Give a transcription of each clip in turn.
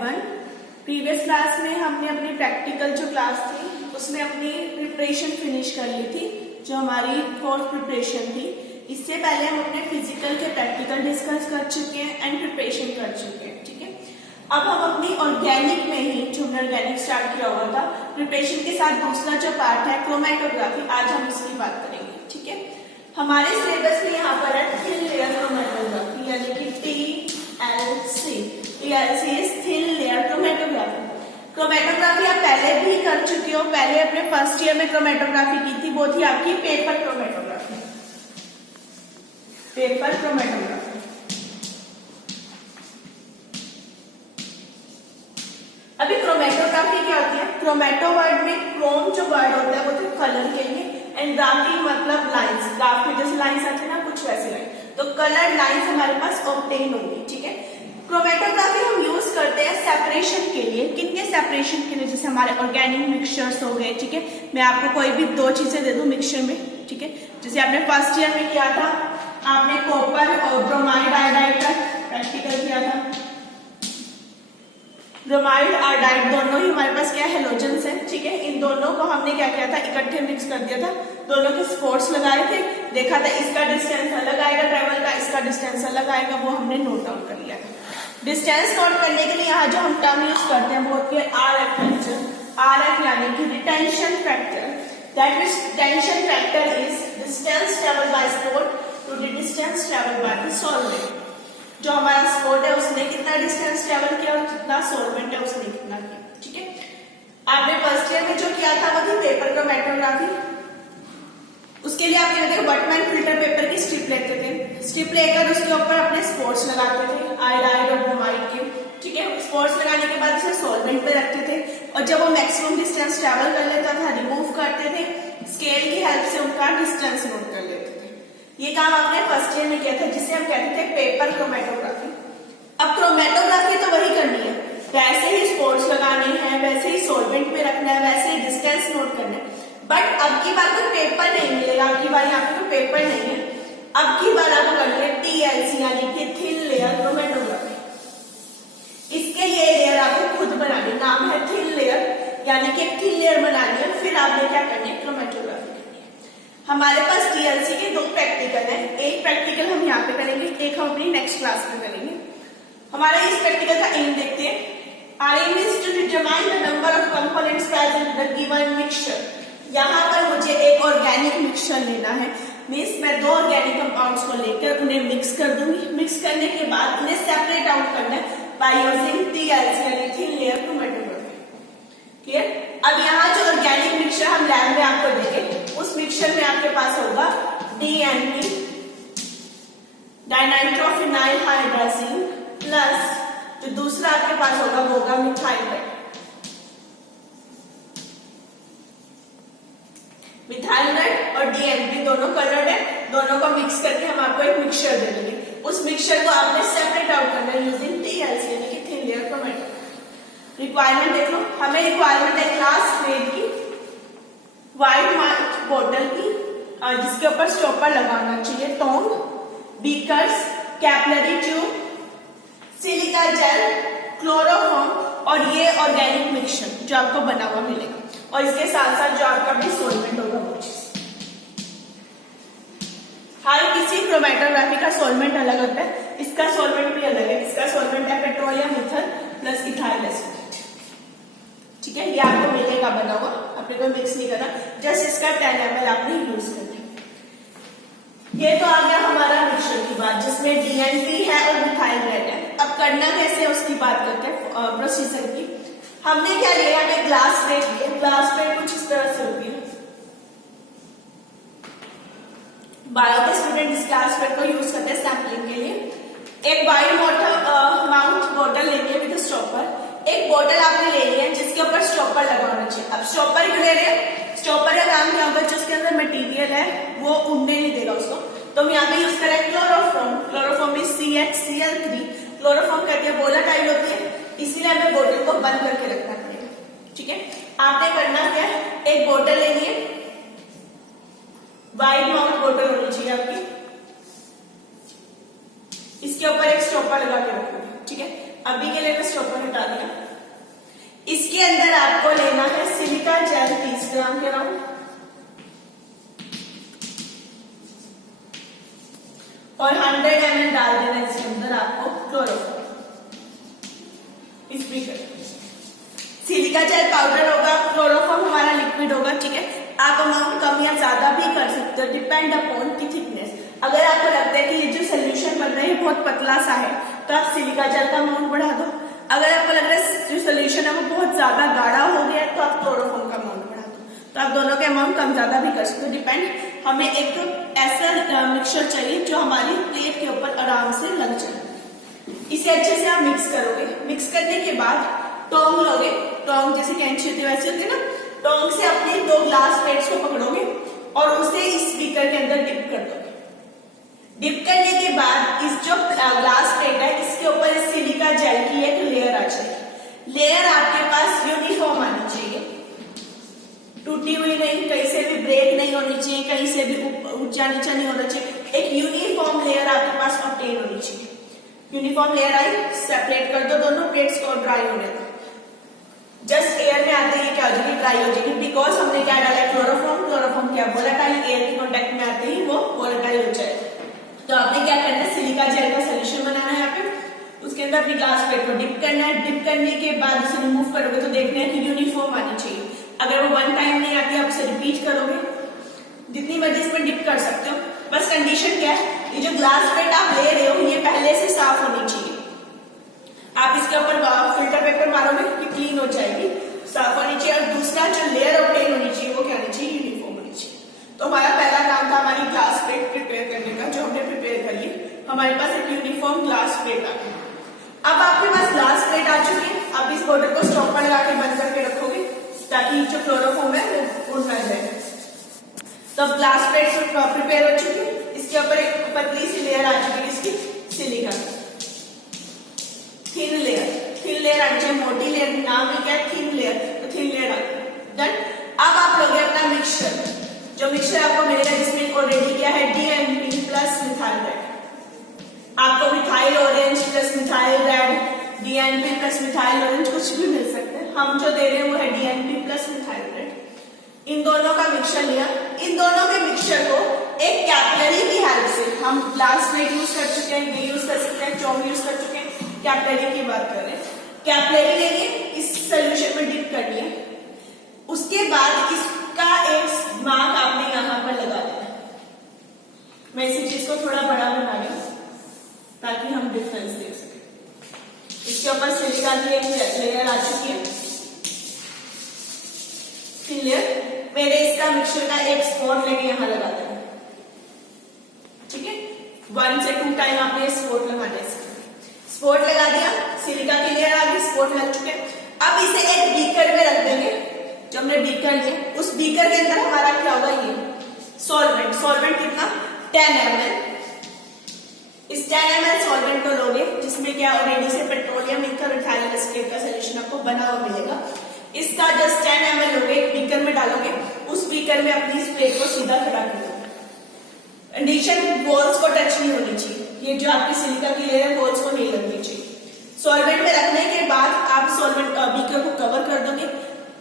Everyone. Previous class में हमने अपनी प्रैक्टिकल जो क्लास थी उसमें अपनी प्रिपरेशन फिनिश कर ली थी, जो हमारी फोर्थ प्रिपरेशन थी। इससे पहले हम अपने फिजिकल के प्रैक्टिकल डिस्कस कर चुके हैं एंड प्रिपरेशन कर चुके हैं। ठीक है, अब हम अपनी ऑर्गेनिक में ही जो हमने ऑर्गेनिक स्टार्ट किया हुआ था प्रिपरेशन के साथ, दूसरा जो पार्ट है क्रोमेटोग्राफी, आज हम इसकी बात करेंगे। ठीक है, हमारे सिलेबस में यहाँ पर है थिन लेयर क्रोमेटोग्राफी, यानी कि TLC। TLC is thin layer chromatography. Chromatography आप पहले भी कर चुके हो, पहले अपने फर्स्ट ईयर में क्रोमेटोग्राफी की थी, वो थी आपकी पेपर क्रोमेटोग्राफी। पेपर क्रोमेटोग्राफी अभी क्रोमेटोग्राफी क्या होती है? क्रोमेटो वर्ड में क्रोम जो वर्ड होता है वो तो कलर के लिए, एंड ग्राफी मतलब लाइंस। ग्राफ में जैसे लाइंस आती है ना, कुछ वैसे लाइन, तो कलर लाइंस हमारे पास ऑब्टेन होंगी। ठीक है, क्रोमेटोग्राफी हम यूज करते हैं सेपरेशन के लिए। किनके सेपरेशन के लिए? जैसे हमारे ऑर्गेनिक मिक्सचर्स हो गए। ठीक है, मैं आपको कोई भी दो चीजें दे दूं मिक्सचर में। ठीक है, जैसे आपने फर्स्ट ईयर में किया था, आपने कॉपर और ब्रोमाइड आयोडाइड का प्रैक्टिकल किया था। ब्रोमाइड आयोडाइड दोनों ही हमारे पास क्या हेलोजेंस है। ठीक है, इन दोनों को हमने क्या किया था? इकट्ठे मिक्स कर दिया था, दोनों के स्पोर्ट्स लगाए थे, देखा था इसका डिस्टेंस अलग आएगा ट्रेवल का, इसका डिस्टेंस अलग आएगा, वो हमने नोट डाउन कर लिया था। डिस्टेंस नोट करने के लिए यहाँ जो हम टर्म यूज करते हैं वो होती है RF फैक्टर। RF यानी कि retention factor. That means retention factor is distance travelled by spot to the distance travelled by the solvent. जो हमारा स्पोर्ट है उसने कितना डिस्टेंस ट्रेवल किया और कितना सॉल्वेंट है उसने कितना किया। ठीक है, आपने फर्स्ट ईयर में जो किया था वो थी पेपर क्रोमेटोग्राफी। उसके लिए आपने देखो बटमैन फिल्टर पेपर की स्ट्रिप लेते थे, स्ट्रिप लेकर उसके ऊपर अपने स्पोर्ट्स लगाते थे आयोडाइड और ब्रोमाइड के। ठीक है, स्पोर्ट्स लगाने के बाद उसे सॉल्वेंट पे रखते थे, और जब वो मैक्सिमम डिस्टेंस ट्रेवल कर लेता था रिमूव करते थे, स्केल की हेल्प से उनका डिस्टेंस नोट कर लेते थे। ये काम आपने फर्स्ट ईयर में किया था, जिसे हम कहते थे पेपर क्रोमेटोग्राफी। अब क्रोमेटोग्राफी तो वही करनी है, वैसे ही स्पोर्ट्स लगाने हैं, वैसे ही सॉल्वेंट पे रखना है, वैसे ही डिस्टेंस नोट करना है। बट अब की बार कोई पेपर नहीं मिलेगा, अब की बार यहाँ पे कोई पेपर नहीं है। अब की बार आपको करनी है TLC यानी कि थिन लेयर क्रोमेटोग्राफी। इसके लिए लेयर आपको खुद बनानी, नाम है थिन लेयर, यानी कि एक थिन लेयर बनानी है, फिर आपने क्या करनी है? क्रोमेटोग्राफी करनी है। हमारे पास TLC के दो प्रैक्टिकल है, एक प्रैक्टिकल हम यहाँ पे करेंगे, एक हम अपनी नेक्स्ट क्लास में करेंगे। हमारा इस प्रैक्टिकल का एम देखते हैं। Our aim is to determine the number of components present in the given mixture। यहाँ पर मुझे एक ऑर्गेनिक मिक्सचर लेना है, मीन्स मैं दो ऑर्गेनिक कंपाउंड्स को लेकर उन्हें मिक्स कर दूंगी। मिक्स करने के बाद उन्हें सेपरेट आउट करना है बाय यूजिंग TLC यानी थिन लेयर क्रोमेटोग्राफी। क्लियर? अब यहाँ जो ऑर्गेनिक मिक्सचर हम लैब में आपको देंगे, उस मिक्सचर में आपके पास होगा DNP डाइनाइट्रोफिनाइल हाइड्राजीन प्लस जो दूसरा आपके पास होगा वो होगा मिथाइल और DNP दोनों कलर्ड है, दोनों को मिक्स करके हम आपको एक मिक्सचर दे देंगे। उस मिक्सचर को आपने सेपरेट आउट करना है यूजिंग TLC यानी कि थिन लेयर क्रोमेटोग्राफी। रिक्वायरमेंट देख लो, हमें रिक्वायरमेंट है ग्लास प्लेट की, व्हाइट माउथ बोतल की जिसके ऊपर स्टॉपर लगाना चाहिए, tong, beakers, capillary tube, silica gel, chloroform और ये ऑर्गेनिक मिक्सचर जो आपको बना हुआ मिलेगा, और इसके साथ साथ जो आपका भी सॉल्वेंट होगा वो चीज। हर किसी क्रोमेटोग्राफी का सॉल्वेंट अलग होता है, इसका सॉल्वेंट भी अलग है। इसका सॉल्वेंट है petroleum ether plus ethyl acid. ठीक है, ये आपको मिलेगा बना हुआ, आपने कोई मिक्स नहीं करना, जस्ट इसका 10 ml आपने यूज करना है। ये तो आ गया हमारा मिक्सचर की बात, जिसमें DNP है और मिथाइल रेड है। अब करना कैसे है उसकी बात करते हैं, प्रोसीजर की। हमने क्या लिया? हमें ग्लास प्लेट लिया, ग्लास प्लेट कुछ इस तरह से होती है। बायो के स्टूडेंट इस ग्लास प्लेट को यूज करते हैं सैम्पलिंग के लिए। एक वाइड माउथ बोतल लेनी है विद स्टॉपर। एक बोतल आपने ले लिया है जिसके ऊपर स्टॉपर लगा होना चाहिए। अब स्टॉपर क्यों ले रहे हैं? स्टॉपर का काम क्या होगा? जिसके अंदर मटेरियल है वो उड़ने नहीं देगा उसको, तो हम यहाँ पे यूज करें chloroform. Chloroform is CHCl3। Chloroform कहते हैं वोलेटाइल होती है, इसीलिए हमें बोतल को बंद करके रखना पड़ेगा। ठीक है, आपने करना क्या है? एक बोतल लेनी है, वाइड माउथ बोतल होनी चाहिए आपकी, इसके ऊपर एक स्टॉपर लगा के रखोगे। ठीक है, अभी के लिए मैं स्टॉपर हटा दिया। इसके अंदर आपको लेना है सिलिका जेल 30 ग्राम के अराउंड, और 100 ml डाल देना इसके अंदर आपको क्लोरोफॉर्म। इस बीकर सिलिका जेल पाउडर होगा, क्लोरोफॉर्म हमारा लिक्विड होगा, ठीक है। आप अमाउंट कम या ज्यादा भी कर सकते हो, डिपेंड अपॉन की थिकनेस। अगर आपको लगता है कि ये जो सोल्यूशन बन रहा है बहुत पतला सा है तो आप सिलिका जेल का अमाउंट बढ़ा दो। अगर आपको लग रहा है जो सोल्यूशन है वो बहुत ज्यादा गाढ़ा हो गया है तो आप क्लोरोफॉर्म का अमाउंट बढ़ा दो। तो आप दोनों के अमाउंट कम ज्यादा भी कर सकते हो, डिपेंड। हमें एक ऐसा मिक्सचर चाहिए जो हमारी प्लेट के ऊपर आराम से लग जाए। इसे अच्छे से आप मिक्स करोगे। मिक्स करने के बाद टोंग लोगे, टोंग जैसे कैंची होती है वैसे होती है ना, टोंग से अपने 2 ग्लास प्लेट्स को पकड़ोगे और उसे इस बीकर के अंदर डिप कर दोगे। डिप करने के बाद इस जो ग्लास प्लेट है इसके ऊपर इस सिलिका जेल की एक लेयर आ जाएगी। लेयर आपके पास यूनिफॉर्म आनी चाहिए, टूटी हुई नहीं, कहीं से भी ब्रेक नहीं होनी चाहिए, कहीं से भी ऊंचा नीचा नहीं होना चाहिए। एक यूनिफॉर्म लेयर आपके पास ऑब्टेन होनी चाहिए। यूनिफॉर्म लेयर आई, सेपरेट कर दो दोनों प्लेट्स को, ड्राई होने दो। जस्ट एयर में आते ही क्या हो जाएगी, ड्राई हो जाएगी, बिकॉज हमने क्या डाला है क्लोरोफॉर्म। क्लोरोफॉर्म क्या वोलेटाइल, एयर के कॉन्टेक्ट में आते ही वो वोलेटाइल हो जाएगा। तो आपने क्या करना है, सिलिका जेल का सोल्यूशन बनाना है यहाँ पे, उसके अंदर अपनी ग्लास प्लेट को डिप करना है। डिप करने के बाद उसे रिमूव करोगे तो देखना है कि यूनिफॉर्म आनी चाहिए। अगर वो 1 टाइम नहीं आती आप उसे रिपीट करोगे, जितनी मर्जी इसमें डिप कर सकते हो। बस कंडीशन क्या है, ये जो ग्लास प्लेट आप ले रहे हो ये पहले से साफ होनी चाहिए। आप इसके ऊपर फिल्टर पेपर मारोगे कि क्लीन हो जाएगी, साफ होनी चाहिए। और दूसरा जो लेयर ऑब्टेन होनी चाहिए वो क्या होनी चाहिए, यूनिफॉर्म होनी चाहिए। तो हमारा पहला काम था हमारी ग्लास प्लेट प्रिपेयर करने का, जो हमने प्रिपेयर कर ली। हमारे पास एक यूनिफॉर्म ग्लास प्लेट आ गई। अब आपके पास ग्लास प्लेट आ चुकी है। आप इस बॉटल को स्टॉपर लगा के बंद करके रखोगे ताकि जो क्लोरोफॉर्म है वो उड़ ना जाए। तो अब ग्लास प्लेट प्रिपेयर हो चुकी है। इसके ऊपर एक पतली सी लेयर आ चुकी है इसकी सिलिका, थिन लेयर आनी चाहिए, मोटी लेयर नाम ही क्या है, थिन लेयर, तो थिन लेयर आ गई। डन। अब आप लोगे अपना मिक्सचर, जो मिक्सचर आपको मिलेगा जिसमें ऑलरेडी क्या है, DNP प्लस मिथाइल रेड। आपको methyl orange plus methyl red, DNP plus methyl orange कुछ भी मिल सकते हैं। हम जो दे रहे हैं वो है DNP प्लस मिथाइल रेड। इन दोनों का मिक्सचर लिया। इन दोनों के मिक्सचर को एक कैपिलरी की हेल्प से, हम ग्लास प्लेट यूज कर चुके हैं, ये यूज कर सकते हैं, चौंग यूज कर चुके हैं, कैपिलरी की बात कर रहे हैं। कैपिलरी लेंगे, इस सोल्यूशन में डिप करनी है। उसके बाद इसका एक मार्क आपने यहां पर लगा देना है। मैं इसी चीज को थोड़ा बड़ा बना रही हूं ताकि हम डिफरेंस देख सकें। इसके ऊपर सिलिका की एक लेयर आ चुकी है, थिन लेयर। मेरे इसका मिक्सचर का एक स्पॉट लेके यहां लगा देना, ठीक है। 1 से 2 टाइम आपने स्पॉट लगाना है। स्पॉट लगा दिया, सिलिका की लेयर आ गई, स्पॉट लग चुके। अब इसे एक बीकर में रख देंगे। जो हमने बीकर लिए उस बीकर के अंदर हमारा क्या होगा, ये सॉल्वेंट। सॉल्वेंट कितना, 10 ml। इस 10 ml सॉल्वेंट को लोगे जिसमें क्या ऑलरेडी से पेट्रोलियम मिथाइल एस्टेट का सोल्यूशन आपको बना हुआ मिलेगा। इसका जस्ट 10 ml लोगे, एक बीकर में डालोगे, उस बीकर में अपनी इस प्लेट को सीधा खड़ा कर दो। कंडीशन वॉल्स को टच नहीं होनी चाहिए, ये जो आपकी सिलिका की लेयर है वॉल्स को नहीं लगनी चाहिए। सॉल्वेंट में रखने के बाद आप सॉल्वेंट बीकर को कवर कर दोगे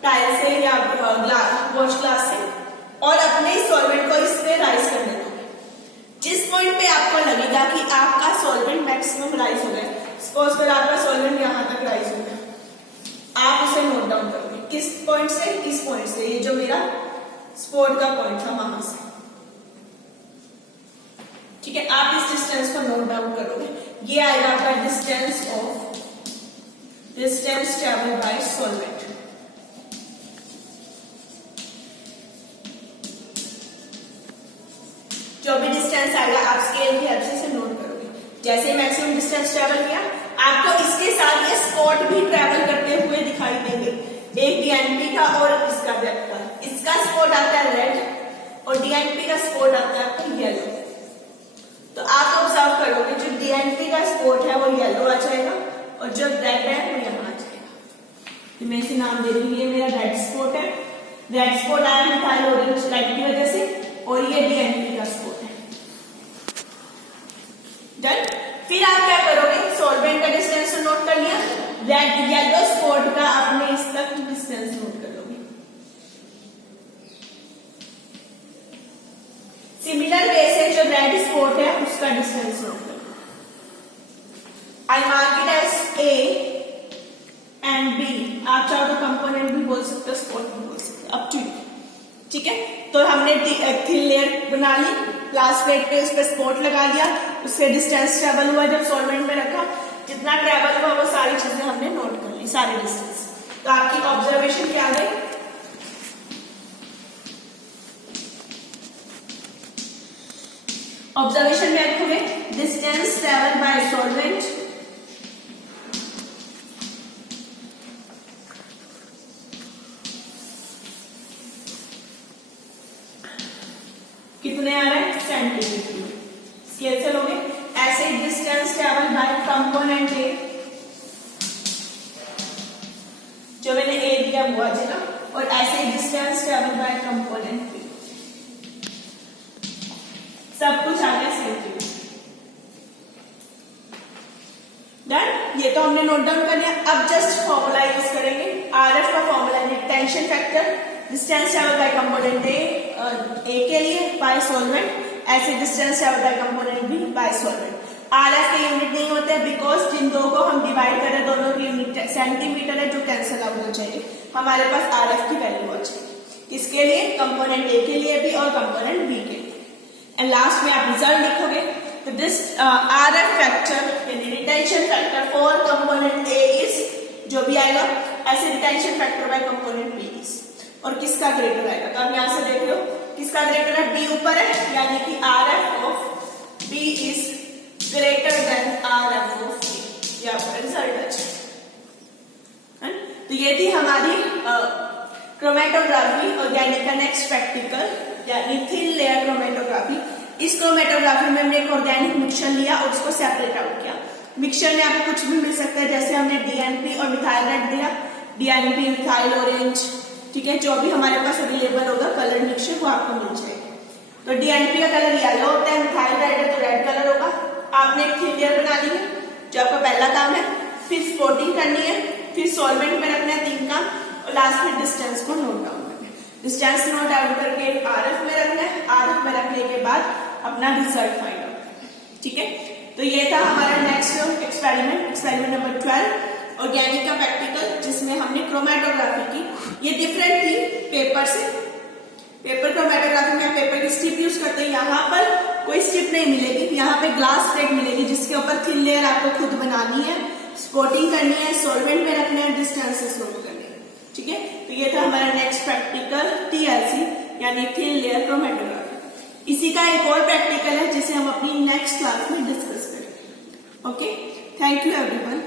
टाइल से या वॉश ग्लास से, और अपने सॉल्वेंट को इस पे राइज करने दोगे। जिस पॉइंट पे आपको लगेगा कि आपका सॉल्वेंट मैक्सिमम राइज हो गया, सपोज कर आपका सॉल्वेंट यहां तक राइज हो गया, आप उसे नोट डाउन करोगे। किस पॉइंट से, इस पॉइंट से, ये जो मेरा स्पॉट का पॉइंट था वहां से, ठीक है। आप इस डिस्टेंस को नोट डाउन करोगे। ये आएगा आपका डिस्टेंस ट्रेवल बाय सॉल्वेंट। जो भी डिस्टेंस आएगा आप स्केल की हेल्प से नोट करोगे। जैसे मैक्सिमम डिस्टेंस ट्रेवल किया, आपको इसके साथ ये स्पॉट भी ट्रेवल करते हुए दिखाई देंगे, एक DNP का और इसका डेप्थ का। इसका स्पॉट आता है रेड और DNP का स्पॉट आता है आपका येलो। तो आप ऑब्जर्व करोगे जो DNP का स्पॉट है वो येलो आ जाएगा और जो रेड है वो यहाँ आ जाएगा। मैं इसे नाम दे रही हूँ, ये मेरा रेड स्पॉट है। रेड स्पॉट आया मिथाइल ऑरेंज रेड की वजह से, और ये DNP का स्पॉट है। डन। फिर आप क्या करोगे, सॉल्वेंट का डिस्टेंस नोट कर लिया, रेड येलो स्पॉट का आपने इस तक डिस्टेंस नोट कर लोगे। सिमिलर वे से जो रेड स्पॉट है उसका डिस्टेंस नोट कर लो। I mark it as A and B, आप चाहो तो कंपोनेंट भी बोल सकते हो, स्पॉट भी बोल सकते हो, अप टू यू। ठीक है, तो हमने थिन लेयर बना ली, लास्ट प्लेट पे उस पर स्पॉट लगा दिया, उससे डिस्टेंस ट्रेवल हुआ, जब सॉल्वेंट में रखा जितना ट्रेवल हुआ वो सारी चीजें हमने नोट कर ली, सारे डिस्टेंस। तो आपकी ऑब्जर्वेशन क्या गई? ऑब्जर्वेशन में रखोगे डिस्टेंस ट्रेवल बाय सॉल्वेंट कितने आ रहे हैं? सेंटीमीटर। स्केल से लोगे ऐसे distance travel by component A, जो मैंने ए दिया वो आ जाएगा, और ऐसे distance travel by component B, सब कुछ आ गया सेंटीमीटर। डन, ये तो हमने नोट डाउन कर लिया। अब जस्ट फॉर्मूला यूज करेंगे, आरएफ का फॉर्मूला है tension factor, distance travel by component A के लिए बाय सॉल्वेंट, ऐसे distance travel by component B by solvent. RF के यूनिट नहीं होते बिकॉज जिन दो को हम डिवाइड करें दोनों की यूनिट सेंटीमीटर है, जो कैंसिल आउट हो जाएगी, हमारे पास आरएफ की वैल्यू हो जाएगी। इसके लिए कंपोनेंट ए के लिए भी और कंपोनेंट बी के लिए। एंड लास्ट में आप रिजल्ट लिखोगे, तो दिस आरएफ फैक्टर यानी retention factor for component A is, जो भी आएगा ऐसे retention factor by component B is, और किसका ग्रेटर आएगा? तो आप यहां से देख लो किसका ग्रेटर है, बी ऊपर है, यानी कि R F of B is greater than R F of A, ये आपका रिजल्ट है। तो ये थी हमारी क्रोमेटोग्राफी ऑर्गेनिक का नेक्स्ट प्रैक्टिकल, यानी थिन लेयर क्रोमेटोग्राफी। इस क्रोमेटोग्राफी में हमने एक ऑर्गेनिक मिक्सचर लिया और उसको सेपरेट आउट किया। मिक्सचर में आपको कुछ भी मिल सकता है, जैसे हमने डीएनपी और मिथाइल रेड दिया, डीएनपी मिथाइल ऑरेंज, ठीक है, जो भी हमारे पास अवेलेबल होगा कलर मिक्सचर वो आपको मिल जाएगा। तो डीएनपी का कलर येलो होता है, मिथाइल रेड है तो रेड कलर होगा। आपने एक थिन लेयर बना ली है, जो आपका पहला काम है, फिर स्पॉटिंग करनी है, फिर सॉल्वेंट में रखना है 3 काम, और लास्ट में डिस्टेंस को नोट डाउन करना है। डिस्टेंस नोट डाउन करके आरएफ में रखना है, आरएफ में रखने के बाद अपना रिजल्ट फाइंड आउट करना है। ठीक है, तो ये था हमारा नेक्स्ट एक्सपेरिमेंट नंबर 12 ऑर्गेनिक का प्रैक्टिकल, जिसमें हमने क्रोमेटोग्राफी की। ये डिफरेंट थी पेपर से। पेपर क्रोमेटोग्राफी में पेपर की स्ट्रिप यूज करते हैं, यहाँ पर कोई स्ट्रिप नहीं मिलेगी, यहाँ पे ग्लास प्लेट मिलेगी जिसके ऊपर थिन लेयर आपको खुद बनानी है, स्पॉटिंग करनी है, सॉल्वेंट में रखना है, डिस्टेंसेस नोट करनी है। ठीक है, तो ये था हमारा नेक्स्ट प्रैक्टिकल TLC यानी थिन लेयर क्रोमेटोग्राफी। इसी का एक और प्रैक्टिकल है जिसे हम अपनी नेक्स्ट क्लास में डिस्कस करेंगे। Okay, thank you everyone.